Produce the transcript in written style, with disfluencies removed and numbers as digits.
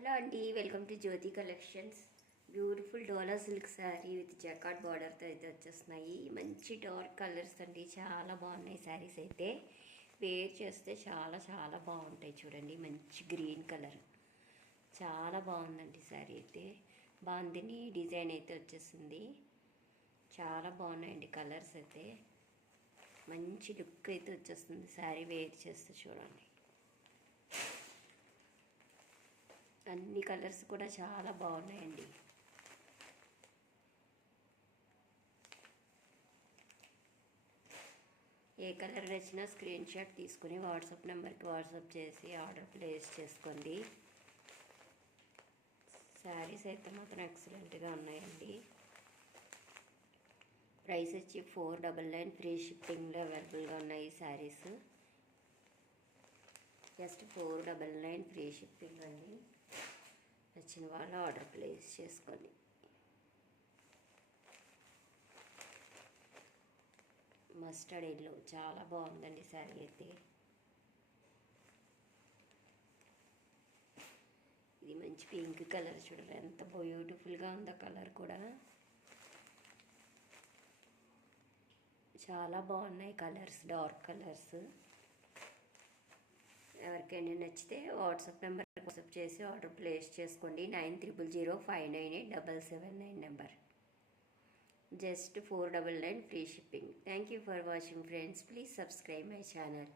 Hello అండి, welcome to Jyothi collections. Beautiful Dola silk sari with jacquard బార్డర్తో అయితే వచ్చేస్తున్నాయి. మంచి డార్క్ కలర్స్ అండి, చాలా బాగున్నాయి శారీస్ అయితే. వేర్ చేస్తే చాలా చాలా బాగుంటాయి. చూడండి, మంచి గ్రీన్ కలర్, చాలా బాగుందండి శారీ అయితే. బాందిని డిజైన్ అయితే వచ్చేసింది. చాలా బాగున్నాయండి కలర్స్ అయితే. మంచి లుక్ అయితే వచ్చేస్తుంది శారీ వేర్ చేస్తే. చూడండి, అన్ని కలర్స్ కూడా చాలా బాగున్నాయండి. ఏ కలర్ నచ్చినా స్క్రీన్ షాట్ తీసుకుని వాట్సాప్ నెంబర్కి వాట్సాప్ చేసి ఆర్డర్ ప్లేస్ చేసుకోండి. శారీస్ అయితే మాత్రం ఎక్సలెంట్గా ఉన్నాయండి. ప్రైస్ వచ్చి 499 ఫ్రీ షిప్పింగ్లో అవైలబుల్గా ఉన్నాయి ఈ శారీస్. జస్ట్ 499 ఫ్రీ షిప్పింగ్ అండి. నచ్చిన వాళ్ళు ఆర్డర్ ప్లేస్ చేసుకోండి. మస్టర్డ్ ఎల్లో చాలా బాగుందండి శారీ అయితే. ఇది మంచి పింక్ కలర్, చూడండి ఎంత బ్యూటిఫుల్గా ఉందో కలర్ కూడా. చాలా బాగున్నాయి కలర్స్, డార్క్ కలర్స్. ఎవరికైనా నచ్చితే వాట్సాప్ నెంబర్ వాట్సాప్ చేసి ఆర్డర్ ప్లేస్ చేసుకోండి. 9005987779 number. Just 499 free shipping. Thank you for watching friends. Please subscribe my channel.